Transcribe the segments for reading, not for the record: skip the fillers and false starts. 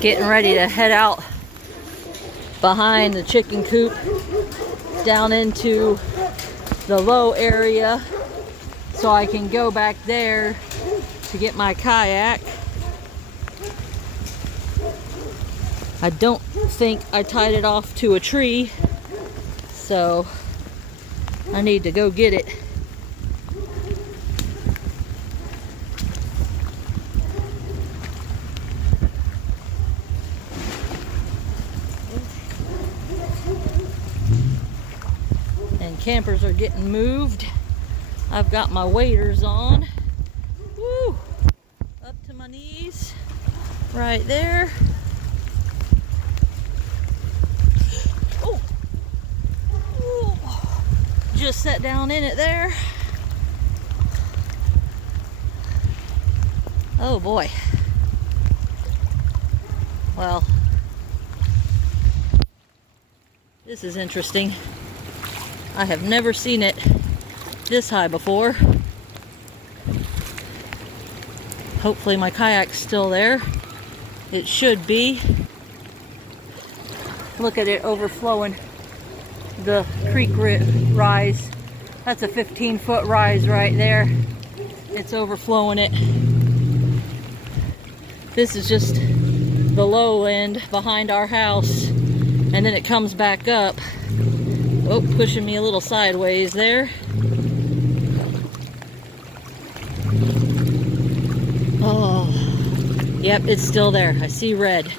Getting ready to head out behind the chicken coop down into the low area so I can go back there to get my kayak. I don't think I tied it off to a tree, so I need to go get it. And campers are getting moved. I've got my waders on. Woo! Up to my knees, right there. Oh! Ooh. Just sat down in it there. Oh boy. Well, this is interesting. I have never seen it this high before. Hopefully my kayak's still there. It should be. Look at it overflowing the creek rise. That's a 15-foot rise right there. It's overflowing it. This is just the lowland behind our house, and then it comes back up. Oh, pushing me a little sideways there. Oh, yep, it's still there. I see red.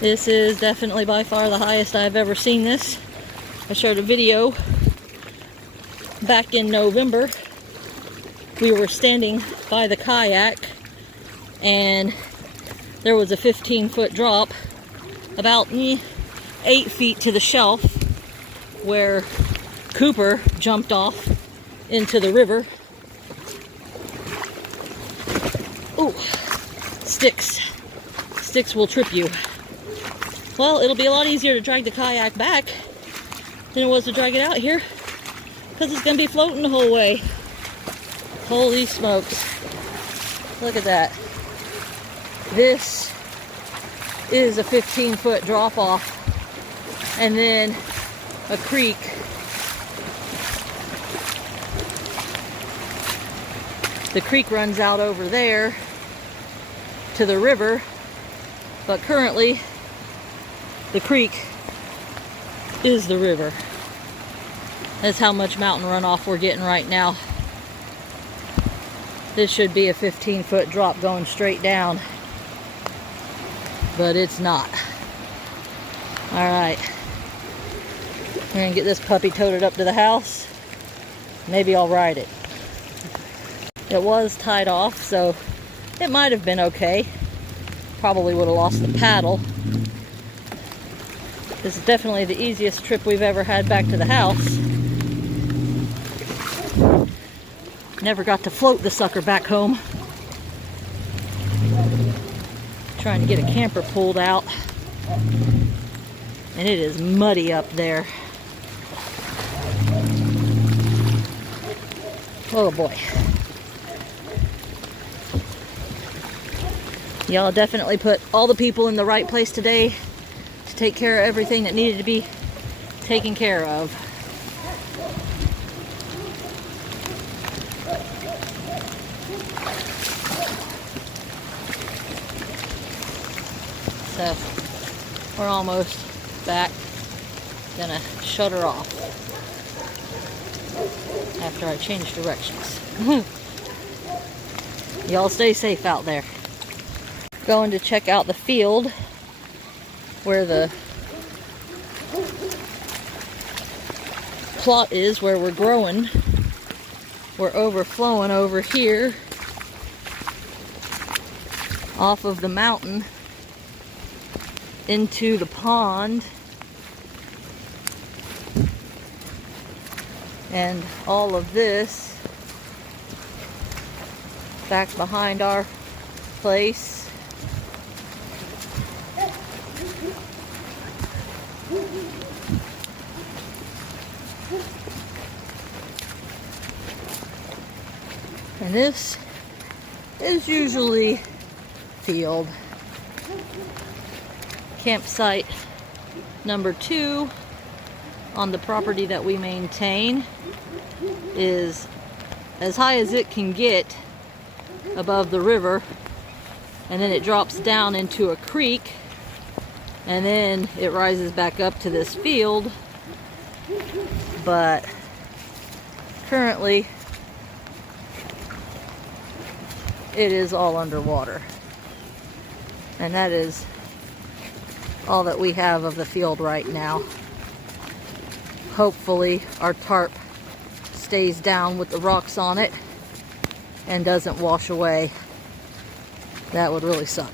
This is definitely by far the highest I've ever seen this. I showed a video back in November. We were standing by the kayak and there was a 15-foot drop about 8 feet to the shelf where Cooper jumped off into the river. Ooh, sticks. Sticks will trip you. Well, it'll be a lot easier to drag the kayak back than it was to drag it out here, because it's going to be floating the whole way. Holy smokes. Look at that. This is a 15-foot drop off, and then a creek. The creek runs out over there to the river, but currently the creek is the river. That's how much mountain runoff we're getting right now. This should be a 15-foot drop going straight down, but it's not. Alright, we're gonna get this puppy toted up to the house. Maybe I'll ride it. It was tied off, so it might have been okay. Probably would have lost the paddle. This is definitely the easiest trip we've ever had back to the house. Never got to float the sucker back home. Trying to get a camper pulled out. And it is muddy up there. Oh boy. Y'all definitely put all the people in the right place today to take care of everything that needed to be taken care of. So we're almost back. Gonna shut her off after I change directions. Y'all stay safe out there. Going to check out the field where the plot is, where we're growing. We're overflowing over here off of the mountain into the pond. And all of this back behind our place and this is usually field. Campsite number 2 on the property that we maintain is as high as it can get above the river, and then it drops down into a creek, and then it rises back up to this field. But currently it is all underwater, and that is all that we have of the field right now. Hopefully our tarp stays down with the rocks on it and doesn't wash away. That would really suck.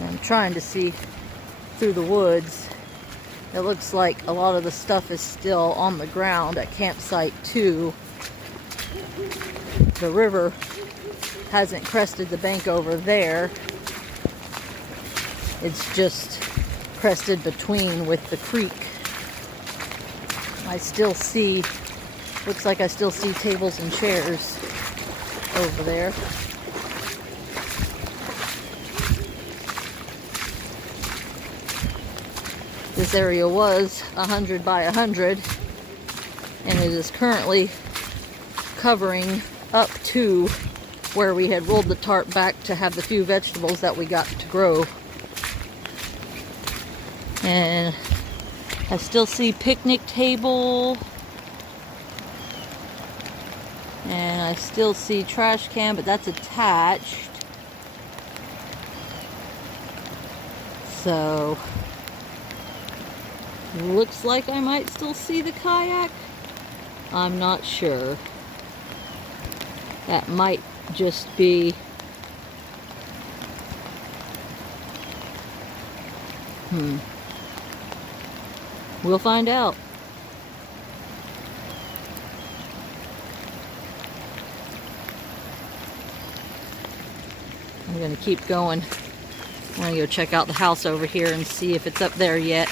I'm trying to see through the woods. It looks like a lot of the stuff is still on the ground at campsite 2. The river hasn't crested the bank over there. It's just crested between with the creek. I still see, looks like I still see tables and chairs over there. This area was 100 by 100, and it is currently covering up to where we had rolled the tarp back to have the few vegetables that we got to grow. And I still see picnic table, and I still see trash can, but that's attached. So looks like I might still see the kayak. I'm not sure. That might just be we'll find out. I'm gonna keep going. I'm gonna go check out the house over here and see if it's up there yet.